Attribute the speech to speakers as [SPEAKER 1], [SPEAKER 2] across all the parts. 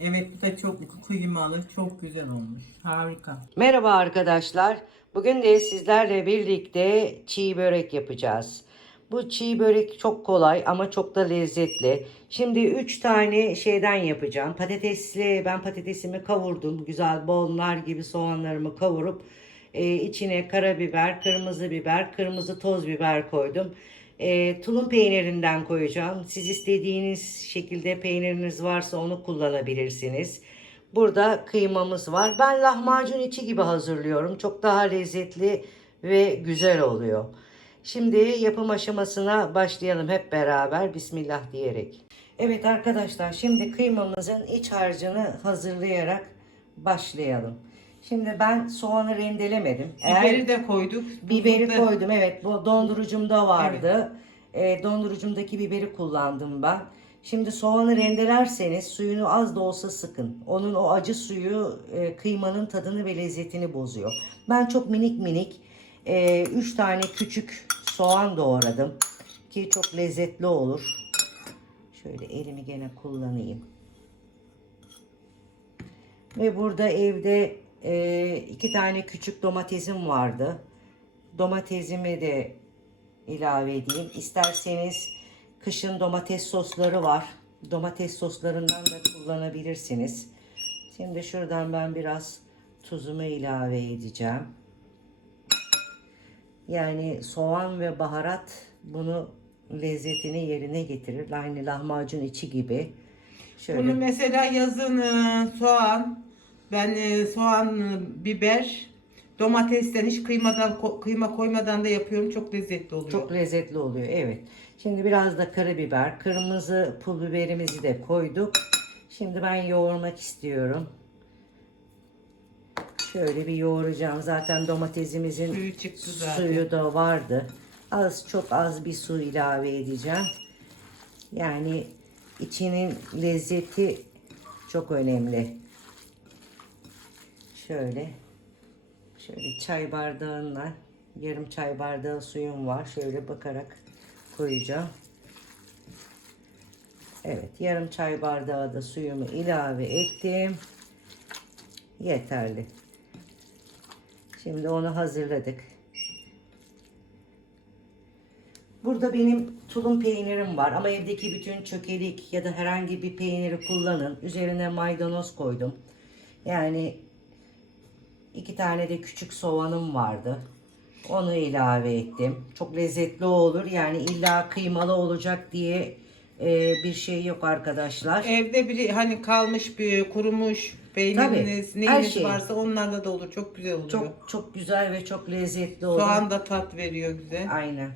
[SPEAKER 1] Evet bu da çok kıymalı, çok güzel olmuş. Harika.
[SPEAKER 2] Merhaba arkadaşlar. Bugün de sizlerle birlikte çiğ börek yapacağız. Bu çiğ börek çok kolay ama çok da lezzetli. Şimdi 3 tane şeyden yapacağım. Patatesli ben patatesimi kavurdum. Güzel bollar gibi soğanlarımı kavurup e, içine karabiber, kırmızı biber, kırmızı toz biber koydum. E, tulum peynirinden koyacağım. Siz istediğiniz şekilde peyniriniz varsa onu kullanabilirsiniz. Burada kıymamız var. Ben lahmacun içi gibi hazırlıyorum. Çok daha lezzetli ve güzel oluyor. Şimdi yapım aşamasına başlayalım hep beraber Bismillah diyerek. Evet arkadaşlar şimdi kıymamızın iç harcını hazırlayarak başlayalım. Şimdi ben soğanı rendelemedim. Eğer-
[SPEAKER 1] Biberi de koyduk.
[SPEAKER 2] Biberi
[SPEAKER 1] da-
[SPEAKER 2] koydum evet bu dondurucumda vardı. E, dondurucumdaki biberi kullandım ben. Şimdi soğanı rendelerseniz suyunu az da olsa sıkın. Onun o acı suyu e, kıymanın tadını ve lezzetini bozuyor. Ben çok minik minik 3 tane küçük soğan doğradım ki çok lezzetli olur. Şöyle elimi gene kullanayım. Ve burada evde e, iki tane küçük domatesim vardı. Domatesimi de ilave edeyim. İsterseniz kışın domates sosları var. Domates soslarından da kullanabilirsiniz. Şimdi şuradan ben biraz tuzumu ilave edeceğim. Yani soğan ve baharat bunu lezzetini yerine getirir. Aynı lahmacun içi gibi. Şöyle
[SPEAKER 1] Bunu mesela yazın e, soğan, ben e, soğan, e, biber, domatesten hiç kıymadan kıyma koymadan da yapıyorum. Çok lezzetli oluyor.
[SPEAKER 2] Çok lezzetli oluyor evet. Şimdi biraz da karabiber, kırmızı pul biberimizi de koyduk. Şimdi ben yoğurmak istiyorum. Şöyle bir yoğuracağım. Zaten domatesimizin
[SPEAKER 1] Suyu çıktı zaten.
[SPEAKER 2] suyu da vardı. Az çok az bir su ilave edeceğim. Yani içinin lezzeti çok önemli. Şöyle Şöyle çay bardağına yarım çay bardağı suyum var. Şöyle bakarak koyacağım. Evet yarım çay bardağı da suyumu ilave ettim. Yeterli. Şimdi onu hazırladık. Burada benim tulum peynirim var ama evdeki bütün çökelik ya da herhangi bir peyniri kullanın. Üzerine maydanoz koydum. Yani İki tane de küçük soğanım vardı. Onu ilave ettim. Çok lezzetli olur. Yani illa kıymalı olacak diye e, bir şey yok arkadaşlar.
[SPEAKER 1] Evde bir hani kalmış bir kurumuş peyniriniz,
[SPEAKER 2] Tabii, her
[SPEAKER 1] neyiniz
[SPEAKER 2] şey.
[SPEAKER 1] varsa onlarla da olur. Çok güzel oluyor.
[SPEAKER 2] Çok çok güzel ve çok lezzetli olur.
[SPEAKER 1] Soğan da tat veriyor güzel.
[SPEAKER 2] Aynen.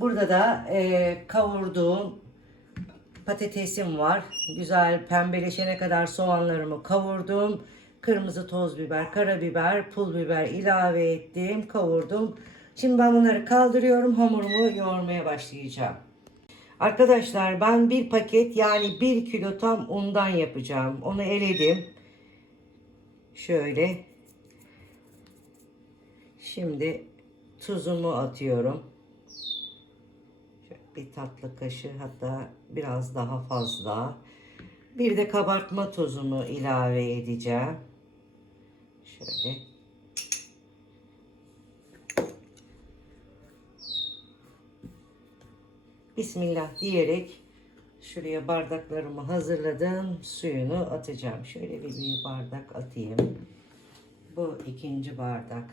[SPEAKER 2] Burada da e, kavurduğum patatesim var. Güzel pembeleşene kadar soğanlarımı kavurdum. Kırmızı toz biber, karabiber, pul biber ilave ettim, kavurdum. Şimdi ben bunları kaldırıyorum, hamurumu yoğurmaya başlayacağım. Arkadaşlar ben bir paket yani bir kilo tam undan yapacağım. Onu eledim. Şöyle. Şimdi tuzumu atıyorum. Şöyle bir tatlı kaşığı hatta biraz daha fazla. Bir de kabartma tozumu ilave edeceğim. Şöyle. Bismillah diyerek şuraya bardaklarımı hazırladım. Suyunu atacağım. Şöyle bir, bir bardak atayım. Bu ikinci bardak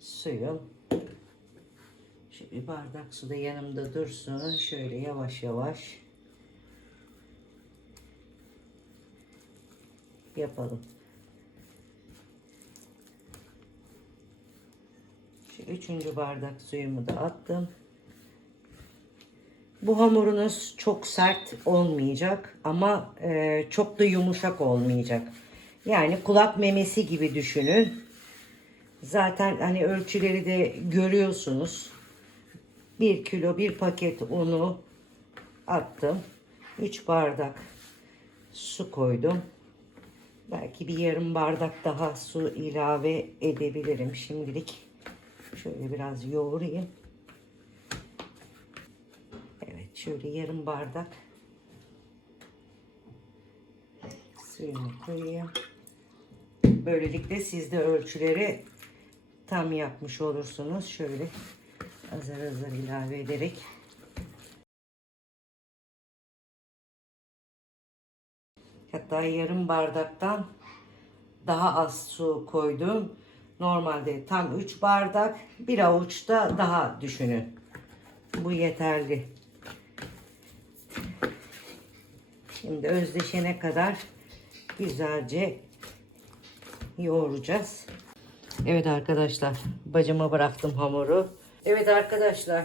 [SPEAKER 2] suyum. Şu bir bardak su da yanımda dursun. Şöyle yavaş yavaş yapalım. Üçüncü bardak suyumu da attım. Bu hamurunuz çok sert olmayacak ama e, çok da yumuşak olmayacak. Yani kulak memesi gibi düşünün. Zaten hani ölçüleri de görüyorsunuz. 1 kilo bir paket unu attım. 3 bardak su koydum. Belki bir yarım bardak daha su ilave edebilirim şimdilik. Şöyle biraz yoğurayım. Evet şöyle yarım bardak Suyunu koyayım. Böylelikle siz de ölçüleri tam yapmış olursunuz. Şöyle azar azar ilave ederek. Hatta yarım bardaktan daha az su koydum. Normalde tam 3 bardak, bir avuçta daha düşünün. Bu yeterli. Şimdi özdeşene kadar güzelce yoğuracağız. Evet arkadaşlar, bacıma bıraktım hamuru. Evet arkadaşlar,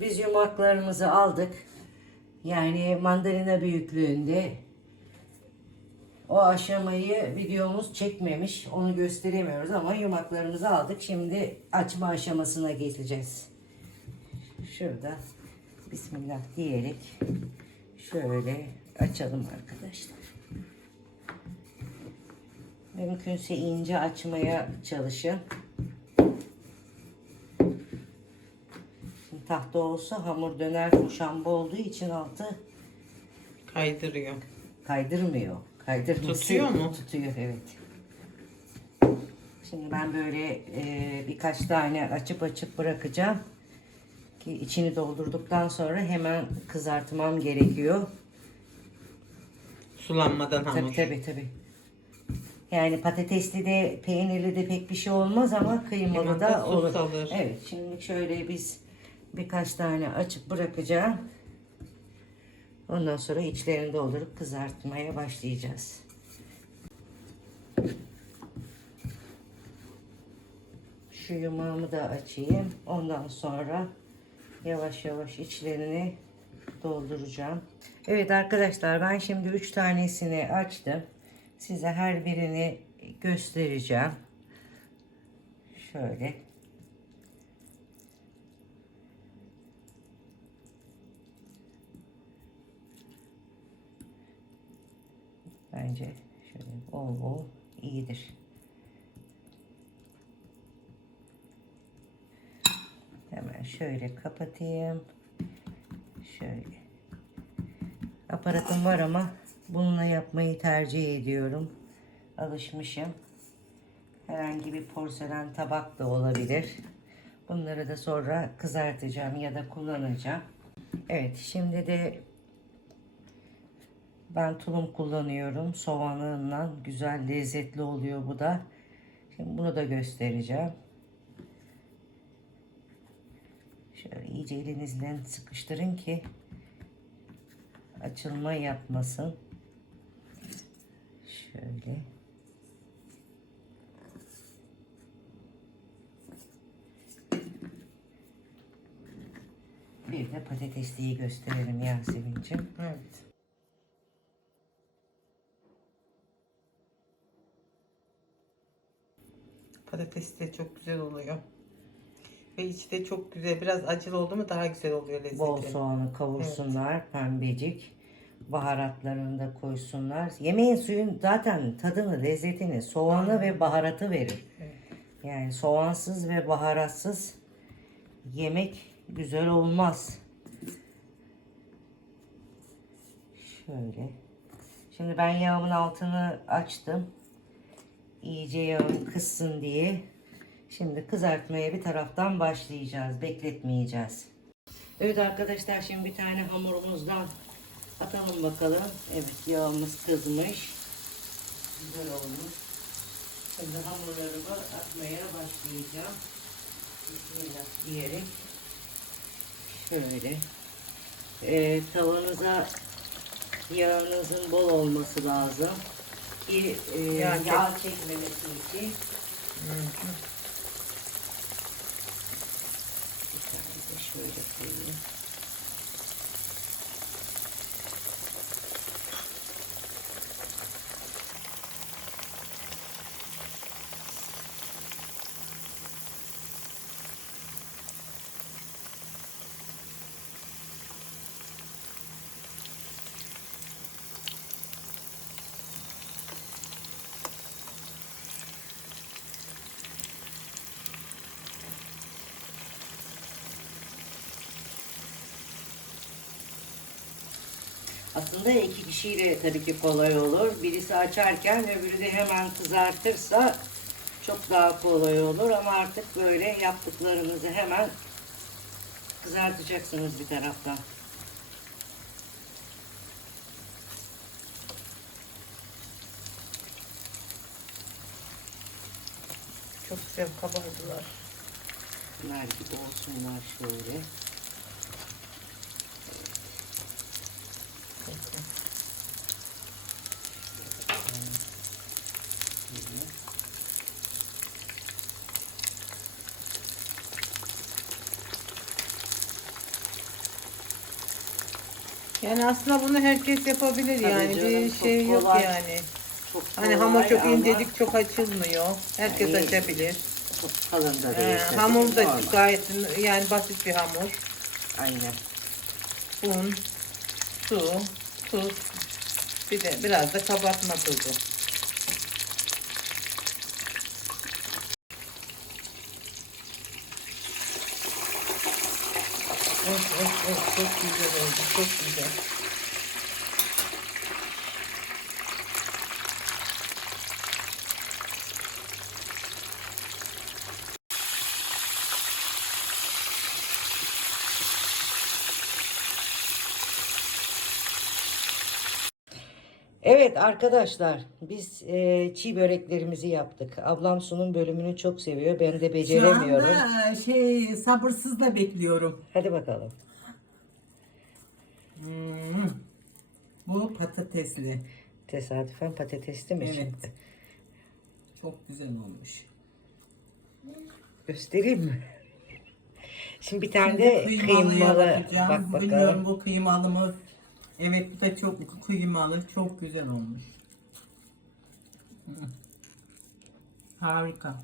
[SPEAKER 2] biz yumaklarımızı aldık. Yani mandalina büyüklüğünde. O aşamayı videomuz çekmemiş. Onu gösteremiyoruz ama yumaklarımızı aldık. Şimdi açma aşamasına geçeceğiz. Şurada Bismillah diyerek şöyle açalım arkadaşlar. Mümkünse ince açmaya çalışın. Şimdi tahta olsa hamur döner muşamba olduğu için altı
[SPEAKER 1] Kaydırıyor.
[SPEAKER 2] kaydırmıyor. Kaydırması
[SPEAKER 1] Tutuyor mu?
[SPEAKER 2] Tutuyor evet. Şimdi ben böyle e, birkaç tane açıp açıp bırakacağım. Ki içini doldurduktan sonra hemen kızartmam gerekiyor.
[SPEAKER 1] Sulanmadan hamur.
[SPEAKER 2] Tabii tabii tabii. Yani patatesli de peynirli de pek bir şey olmaz ama kıymalı
[SPEAKER 1] de
[SPEAKER 2] da
[SPEAKER 1] sos
[SPEAKER 2] olur.
[SPEAKER 1] alır.
[SPEAKER 2] Evet şimdi şöyle biz birkaç tane açıp bırakacağım. Ondan sonra içlerini doldurup kızartmaya başlayacağız. Şu yumağımı da açayım. Ondan sonra yavaş yavaş içlerini dolduracağım. Evet arkadaşlar ben şimdi 3 tanesini açtım. Size her birini göstereceğim. Şöyle. Bence şöyle bol bol iyidir. Hemen şöyle kapatayım. Şöyle. Aparatım var ama bununla yapmayı tercih ediyorum. Alışmışım. Herhangi bir porselen tabak da olabilir. Bunları da sonra kızartacağım ya da kullanacağım. Evet şimdi de ben tulum kullanıyorum. Soğanından güzel lezzetli oluyor bu da. Şimdi bunu da göstereceğim. Şöyle iyice elinizle sıkıştırın ki açılma yapmasın. Şöyle. Bir de patatesliği gösterelim Yasemin'ciğim.
[SPEAKER 1] Evet. Patates de çok güzel oluyor. Ve içi de çok güzel. Biraz acılı oldu mu daha güzel oluyor lezzeti.
[SPEAKER 2] Bol soğanı kavursunlar, pembecik. Baharatlarını da koysunlar. Yemeğin suyun zaten tadını, lezzetini soğanı ve baharatı verir.
[SPEAKER 1] Evet.
[SPEAKER 2] Yani soğansız ve baharatsız yemek güzel olmaz. Şöyle. Şimdi ben yağımın altını açtım. İyice yağım kızsın diye. Şimdi kızartmaya bir taraftan başlayacağız. Bekletmeyeceğiz. Evet arkadaşlar şimdi bir tane hamurumuzdan atalım bakalım. Evet yağımız kızmış. Güzel olmuş. Şimdi hamurlarımı atmaya başlayacağım. Bismillah diyerek. Şöyle. Ee, tavanıza yağınızın bol olması lazım. Ki e,
[SPEAKER 1] Yağ
[SPEAKER 2] yağ,
[SPEAKER 1] çek-
[SPEAKER 2] çekmemesi için. Bir tane de şöyle koyayım. Aslında iki kişiyle tabii ki kolay olur. Birisi açarken öbürü de hemen kızartırsa çok daha kolay olur. Ama artık böyle yaptıklarınızı hemen kızartacaksınız bir taraftan.
[SPEAKER 1] Çok güzel kabardılar.
[SPEAKER 2] Bunlar gibi olsunlar şöyle.
[SPEAKER 1] Yani aslında bunu herkes yapabilir
[SPEAKER 2] Tabii
[SPEAKER 1] yani
[SPEAKER 2] canım,
[SPEAKER 1] bir
[SPEAKER 2] çok
[SPEAKER 1] şey yok
[SPEAKER 2] kolay.
[SPEAKER 1] yani.
[SPEAKER 2] Çok
[SPEAKER 1] Hani hamur çok
[SPEAKER 2] ama
[SPEAKER 1] incelik çok açılmıyor. Herkes
[SPEAKER 2] Yani-
[SPEAKER 1] açabilir.
[SPEAKER 2] Çok kalın da
[SPEAKER 1] Ee,
[SPEAKER 2] değil. tabii,
[SPEAKER 1] hamur da
[SPEAKER 2] normal.
[SPEAKER 1] gayet yani basit bir hamur.
[SPEAKER 2] Aynen.
[SPEAKER 1] Un, su, tuz, bir de biraz da kabartma tuzu. Of of of çok güzel oldu çok güzel.
[SPEAKER 2] Evet arkadaşlar biz e, çiğ böreklerimizi yaptık. Ablam sunum bölümünü çok seviyor. Ben de beceremiyorum.
[SPEAKER 3] Şu anda şey sabırsızla bekliyorum.
[SPEAKER 2] Hadi bakalım.
[SPEAKER 3] Hmm. Bu patatesli.
[SPEAKER 2] Tesadüfen patatesli mi
[SPEAKER 3] Evet.
[SPEAKER 2] çıktı?
[SPEAKER 3] Çok güzel olmuş.
[SPEAKER 2] Göstereyim mi? Şimdi bir tane
[SPEAKER 3] Şimdi
[SPEAKER 2] de kıymalı
[SPEAKER 3] bakacağım.
[SPEAKER 2] bak
[SPEAKER 3] Bilmiyorum
[SPEAKER 2] bakalım.
[SPEAKER 3] bu kıymalı mı? Evet bu da çok kıymalı. Çok güzel olmuş. Harika.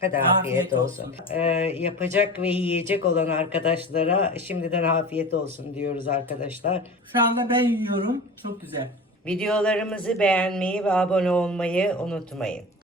[SPEAKER 2] Hadi afiyet,
[SPEAKER 3] Afiyet
[SPEAKER 2] olsun.
[SPEAKER 3] olsun.
[SPEAKER 2] Ee, yapacak ve yiyecek olan arkadaşlara şimdiden afiyet olsun diyoruz arkadaşlar.
[SPEAKER 3] Şu anda ben yiyorum. Çok güzel.
[SPEAKER 2] Videolarımızı beğenmeyi ve abone olmayı unutmayın.